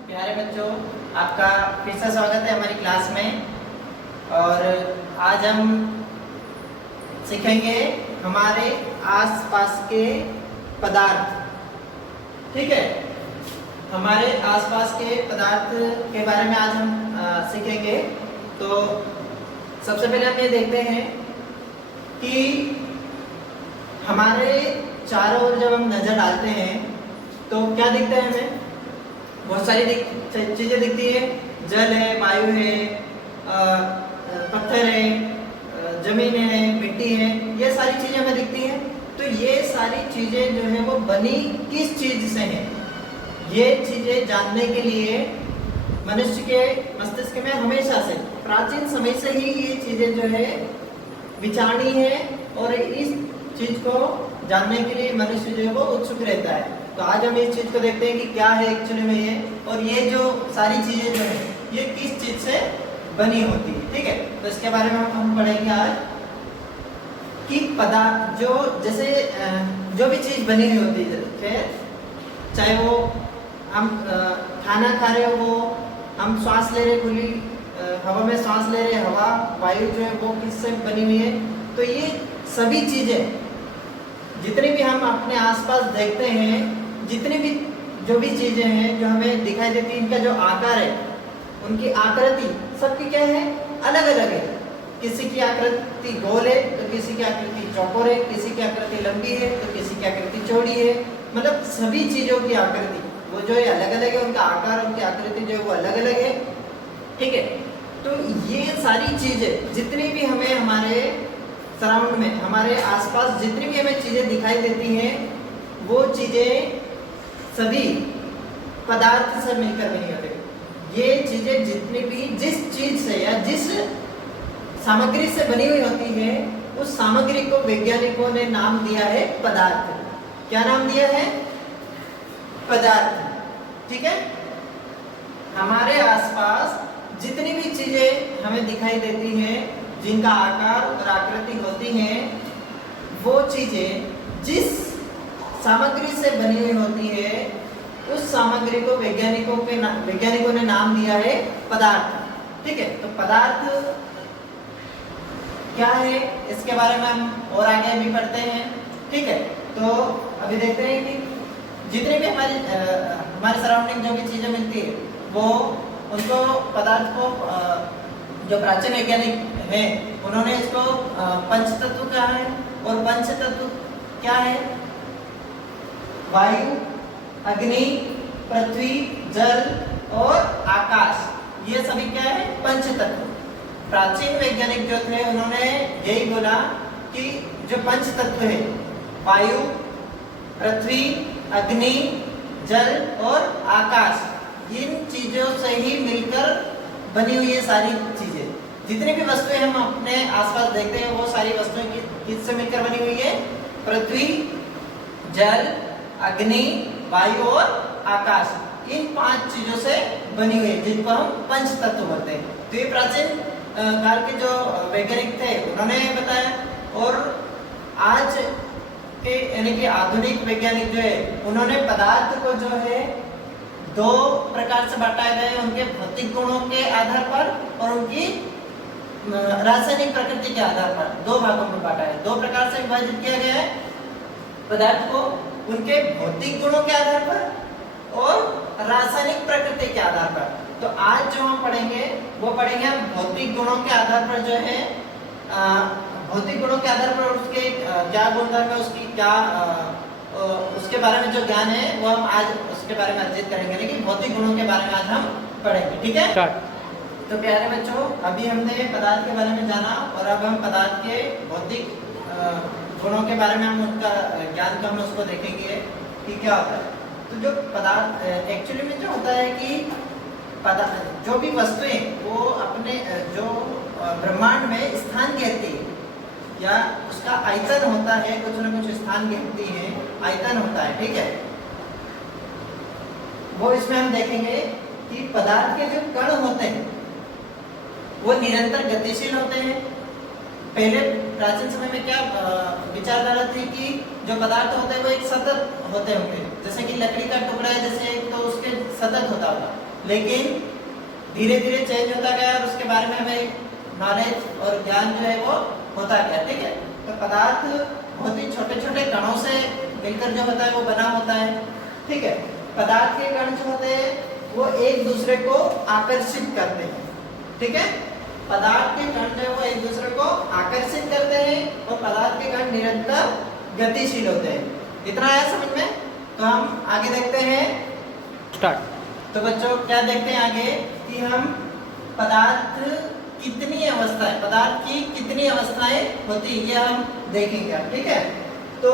प्यारे बच्चों, आपका फिर से स्वागत है हमारी क्लास में। और आज हम सीखेंगे हमारे आसपास के पदार्थ। ठीक है, हमारे आसपास के पदार्थ के बारे में आज हम सीखेंगे। तो सबसे पहले हम ये देखते हैं कि हमारे चारों ओर जब हम नज़र डालते हैं तो क्या दिखता है हमें? बहुत सारी चीज़ें दिखती है। जल है, वायु है, पत्थर है, जमीन है, मिट्टी है, ये सारी चीज़ें हमें दिखती हैं। तो ये सारी चीज़ें जो है वो बनी किस चीज़ से हैं, ये चीज़ें जानने के लिए मनुष्य के मस्तिष्क में हमेशा से प्राचीन समय से ही ये चीज़ें जो है विचारनी है और इस चीज़ को जानने के लिए मनुष्य जो है वो उत्सुक रहता है। तो आज हम इस चीज़ को देखते हैं कि क्या है एक्चुअली में ये, और ये जो सारी चीज़ें जो है ये किस चीज़ से बनी होती है। ठीक है, तो इसके बारे में हम पढ़ेंगे आज कि पदार्थ जो जैसे जो भी चीज़ बनी हुई होती है, चाहे वो हम खाना खा रहे हो, हम श्वास ले रहे खुली हवा में सांस ले रहे, हवा वायु जो है वो किससे बनी हुई है। तो ये सभी चीज़ें जितनी भी हम अपने आसपास देखते हैं, जितनी भी जो भी चीज़ें हैं जो हमें दिखाई देती है, इनका जो आकार है, उनकी आकृति सबकी क्या है, अलग अलग है। किसी की आकृति गोल है तो किसी की आकृति चौकोर है, किसी की आकृति लंबी है तो किसी की आकृति चौड़ी है। मतलब सभी चीज़ों की आकृति वो जो है अलग अलग है, उनका आकार, उनकी आकृति जो है वो अलग अलग है। ठीक है, तो ये सारी चीज़ें जितनी भी हमें हमारे सराउंड में, हमारे आसपास जितनी भी हमें चीज़ें दिखाई देती हैं, वो चीज़ें सभी पदार्थ से मिलकर बनी होती है। ये चीज़ें जितनी भी जिस चीज़ से या जिस सामग्री से बनी हुई होती है, उस सामग्री को वैज्ञानिकों ने नाम दिया है पदार्थ। क्या नाम दिया है? पदार्थ। ठीक है, हमारे आसपास जितनी भी चीज़ें हमें दिखाई देती हैं, जिनका आकार और आकृति होती हैं, वो चीज़ें जिस सामग्री से बनी हुई होती है, उस सामग्री को वैज्ञानिकों ने नाम दिया है पदार्थ। ठीक है, तो पदार्थ क्या है इसके बारे में हम और आगे भी पढ़ते हैं। ठीक है, तो अभी देखते हैं कि जितने भी हमारे सराउंडिंग जो भी चीज़ें मिलती है, वो उनको पदार्थ को जो प्राचीन वैज्ञानिक हैं उन्होंने इसको पंचतत्व कहा है। और पंचतत्व क्या है? वायु, अग्नि, पृथ्वी, जल और आकाश, ये सभी क्या है? पंचतत्व। प्राचीन वैज्ञानिक जो थे उन्होंने यही बोला कि जो पंचतत्व है, वायु, पृथ्वी, अग्नि, जल और आकाश, इन चीज़ों से ही मिलकर बनी हुई है सारी चीज़ें। जितनी भी वस्तुएं हम अपने आसपास देखते हैं, वो सारी वस्तुएं किससे मिलकर बनी हुई है? पृथ्वी, जल, अग्नि, वायु और आकाश, इन 5 चीज़ों से बनी हुई है, जिनको हम पंचतत्व बोलते हैं। तो ये प्राचीन काल के जो वैज्ञानिक थे उन्होंने बताया। और आज के यानी कि आधुनिक वैज्ञानिक जो है, उन्होंने पदार्थ को जो है 2 प्रकार से बांटा गया है, उनके भौतिक गुणों के आधार पर और उनकी रासायनिक प्रकृति के आधार पर 2 भागों में बांटा है। 2 प्रकार से विभाजित किया गया है पदार्थ को, उनके भौतिक गुणों के आधार पर और रासायनिक प्रकृति के आधार पर। तो आज जो हम पढ़ेंगे वो पढ़ेंगे हम भौतिक गुणों के आधार पर, जो है भौतिक गुणों के आधार पर उसके क्या गुणधर्म है, उसकी क्या उसके बारे में जो ज्ञान है वो हम आज उसके बारे में अर्जित करेंगे, लेकिन भौतिक गुणों के बारे में आज हम पढ़ेंगे। ठीक है, तो प्यारे बच्चों, अभी हमने पदार्थ के बारे में जाना और अब हम पदार्थ के भौतिक गुणों के बारे में हम उनका ज्ञान को हम उसको देखेंगे कि क्या होता है। तो जो पदार्थ एक्चुअली में जो होता है कि पदार्थ जो भी वस्तुएं वो अपने जो ब्रह्मांड में स्थान घेरती है या उसका आयतन होता है, कुछ न कुछ स्थान घेरती है, आयतन होता है। ठीक है, वो इसमें हम देखेंगे कि पदार्थ के जो कण होते हैं वो निरंतर गतिशील होते हैं। पहले प्राचीन समय में क्या विचारधारा थी कि जो पदार्थ होते हैं वो एक सतत होते होंगे, जैसे कि लकड़ी का टुकड़ा है, जैसे एक तो उसके सतत होता होगा, लेकिन धीरे धीरे चेंज होता गया और उसके बारे में हमें नॉलेज और ज्ञान जो है वो होता गया। ठीक है, तो पदार्थ बहुत ही छोटे छोटे कणों से मिलकर जो होता है वो बना होता है। ठीक है, पदार्थ के कण जो होते हैं वो एक दूसरे को आकर्षित करते हैं। ठीक है, पदार्थ के कण जो है वो एक दूसरे को आकर्षित करते हैं और पदार्थ के कण निरंतर गतिशील होते हैं। इतना आया समझ में? तो हम आगे देखते हैं, स्टार्ट। तो बच्चों क्या देखते हैं आगे कि हम पदार्थ कितनी अवस्थाएं, पदार्थ की कितनी अवस्थाएं होती है ये हम देखेंगे। ठीक है, तो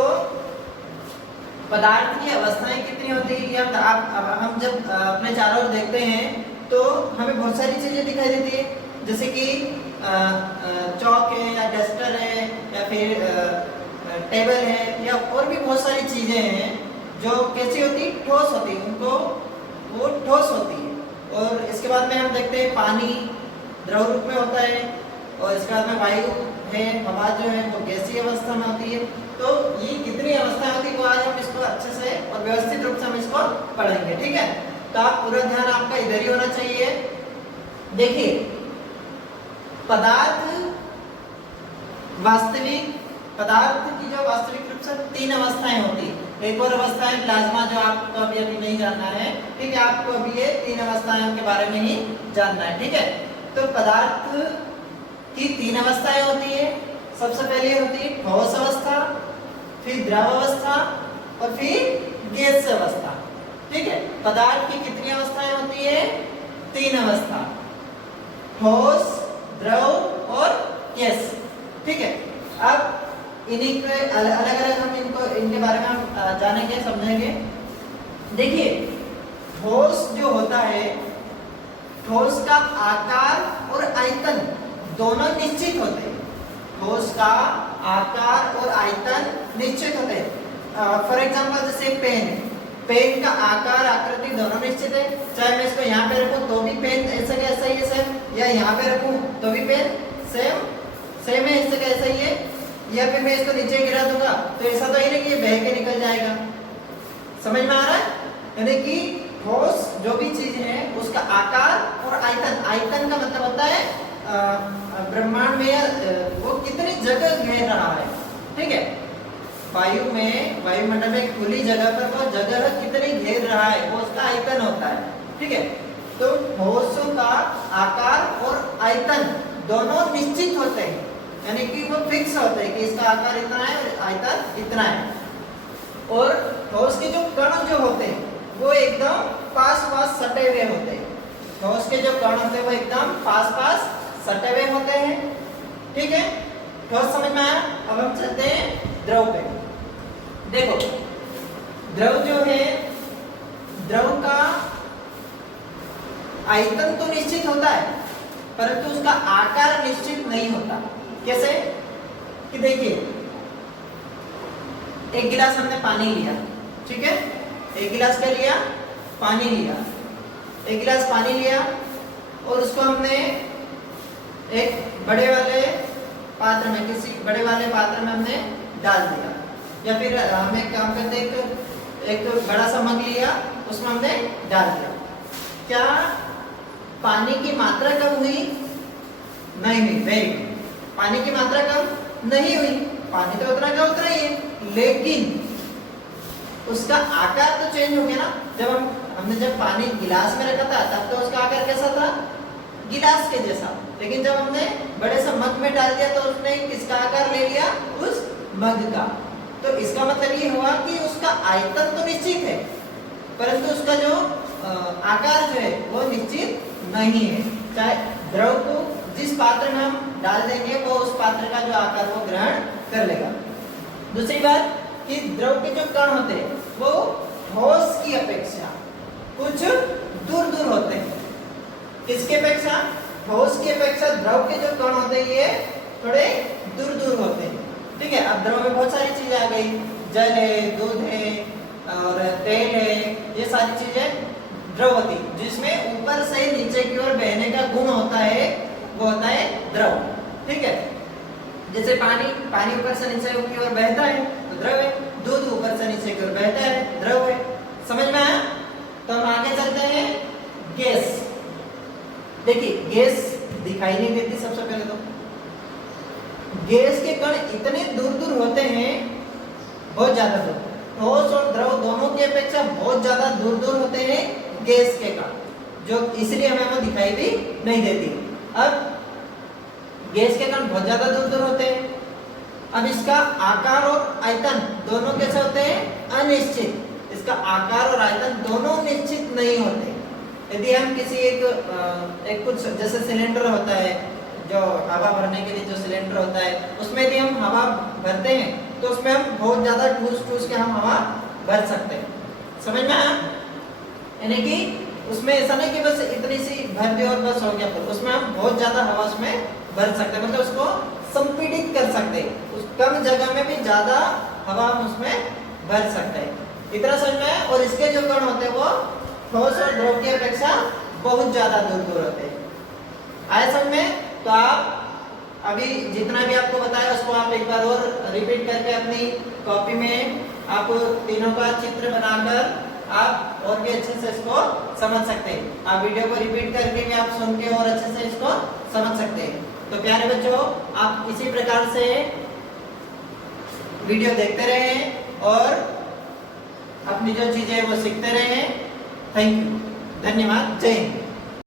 पदार्थ की अवस्थाएं कितनी होती है ये हम जब अपने चारों ओर देखते हैं तो हमें बहुत सारी चीजें दिखाई देती है, जैसे कि चौक है या डस्टर है या फिर टेबल है या और भी बहुत सारी चीजें हैं जो कैसी होती है, ठोस होती है, उनको वो ठोस होती है। और इसके बाद में हम देखते हैं पानी द्रव रूप में होता है और इसके बाद में वायु है, हवा जो है वो गैसीय अवस्था में होती है। तो ये कितनी अवस्था होती है वो आज हम इसको अच्छे से और व्यवस्थित रूप से हम इसको पढ़ेंगे। ठीक है, तो आप पूरा ध्यान आपका इधर ही होना चाहिए। देखिए, वास्तविक पदार्थ की जो वास्तविक रूप से 3 अवस्थाएं होती है। एक और अवस्था है प्लाज्मा, जो आपको अभी नहीं जानना है। ठीक है, आपको अभी ये 3 अवस्थाओं के बारे में ही जानना है। ठीक है, तो पदार्थ की 3 अवस्थाएं होती है। सबसे पहले होती है ठोस अवस्था, फिर द्रव अवस्था और फिर गैसीय अवस्था। ठीक है, पदार्थ की कितनी अवस्थाएं होती है? 3 अवस्था, ठोस, द्रव और गैस। ठीक है, अब इन्हीं के अलग अलग हम इनके बारे में हम जानेंगे, समझेंगे। देखिए, ठोस जो होता है, ठोस का आकार और आयतन दोनों निश्चित होते हैं। ठोस का आकार और आयतन निश्चित होते हैं। फॉर एग्जांपल जैसे पेन का आकार आकृति दोनों निश्चित है। चाहे मैं इसको यहाँ पे रखूँ तो भी पेन ऐसा का ऐसा ही है सेम, या यहाँ पे रखूँ तो भी पेन सेम है, इससे कैसा ही है। या फिर मैं इसको नीचे गिरा दूंगा तो ऐसा तो ही नहीं कि ये बह के निकल जाएगा। समझ में आ रहा है? यानी कि ठोस जो भी चीज है उसका आकार और आयतन, आयतन का मतलब होता है ब्रह्मांड में वो कितनी जगह घेर रहा है। ठीक है, वायुमंडल में खुली जगह पर वो जगह कितनी घेर रहा है वो उसका आयतन होता है। ठीक है, तो ठोसों का आकार और आयतन दोनों निश्चित होते हैं, यानी कि वो फिक्स होते हैं कि इसका आकार इतना है और आयतन इतना है। और ठोस के जो कण जो होते हैं वो एकदम पास सटे हुए होते हैं। ठोस के जो कण होते हैं वो एकदम पास सटे हुए होते हैं। ठीक है, ठोस समझ में आया? अब हम चलते हैं द्रव पे। देखो, द्रव जो है, द्रव का आयतन तो निश्चित होता है परंतु उसका आकार निश्चित नहीं होता। कैसे? कि देखिए, एक गिलास हमने पानी लिया। ठीक है, एक गिलास क्या लिया? पानी लिया। एक गिलास पानी लिया और उसको हमने एक बड़े वाले पात्र में, किसी बड़े वाले पात्र में हमने डाल दिया। या फिर हम एक काम करते एक बड़ा सा मग लिया, उसमें हमने डाल दिया। क्या पानी की मात्रा कम हुई? नहीं हुई। वेरी गुड, पानी की मात्रा कम नहीं हुई, पानी तो उतना का उतना ही है, लेकिन उसका आकार तो चेंज हो गया ना। हमने जब पानी गिलास में रखा था तब तो उसका आकार कैसा था? गिलास के जैसा। लेकिन जब हमने बड़े से मग में डाल दिया तो उसने किसका आकार ले लिया? उस मग का। तो इसका मतलब ये हुआ कि उसका आयतन तो निश्चित है परंतु उसका जो आकार जो है वो निश्चित नहीं है। चाहे द्रव को जिस पात्र में हम डाल देंगे वो उस पात्र का जो आकार वो ग्रहण कर लेगा। दूसरी बात कि द्रव के जो कण होते हैं वो ठोस की अपेक्षा कुछ दूर होते हैं। किसकी अपेक्षा? ठोस की अपेक्षा द्रव के जो कण होते हैं ये थोड़े दूर होते हैं। ठीक है, अब द्रव में बहुत सारी चीजें आ गई, जल है, दूध है और तेल है, ये सारी चीजें द्रव होती, जिसमें ऊपर से नीचे की ओर बहने का गुण होता है, वो होता है द्रव। ठीक है, जैसे पानी ऊपर से नीचे की ओर बहता है तो द्रव है, दूध ऊपर से नीचे की ओर बहता है, द्रव है। समझ में आया? तो हम आगे चलते हैं। गैस, देखिए गैस दिखाई नहीं देती सबसे पहले तो। गैस के कण इतने दूर दूर होते हैं, बहुत ज्यादा दूर, ठोस और द्रव दोनों की अपेक्षा बहुत ज्यादा दूर दूर होते हैं गैस के कण, जो इसलिए हमें वो दिखाई भी नहीं देती। अब गैस के कण बहुत ज्यादा दूर दूर होते हैं। अब इसका आकार और आयतन दोनों कैसे होते हैं? अनिश्चित। इसका आकार और आयतन दोनों निश्चित नहीं होते। यदि हम किसी एक कुछ जैसे सिलेंडर होता है, जो हवा भरने के लिए जो सिलेंडर होता है, उसमें यदि हम हवा भरते हैं तो उसमें हम बहुत ज्यादा ठूस के हम हवा भर सकते हैं। समझ में आया? यानी कि उसमें ऐसा नहीं कि बस इतनी सी भर दी और बस हो गया, पर उसमें हम बहुत ज्यादा हवा उसमें भर सकते हैं, मतलब उसको संपीड़ित कर सकते हैं। उस कम जगह में भी ज्यादा हवा हम उसमें भर सकते हैं। इतना समझ में आया? और इसके जो कण होते हैं वो ठोस और द्रव की अपेक्षा बहुत ज्यादा दूर दूर होते हैं। आया समझ में? तो आप अभी जितना भी आपको बताया उसको आप एक बार और रिपीट करके अपनी कॉपी में आप तीनों का चित्र बनाकर आप और भी अच्छे से इसको समझ सकते हैं। आप वीडियो को रिपीट करके भी आप सुन के और अच्छे से इसको समझ सकते हैं। तो प्यारे बच्चों, आप इसी प्रकार से वीडियो देखते रहें और अपनी जो चीजें वो सीखते रहें। थैंक यू, धन्यवाद, जय हिंद।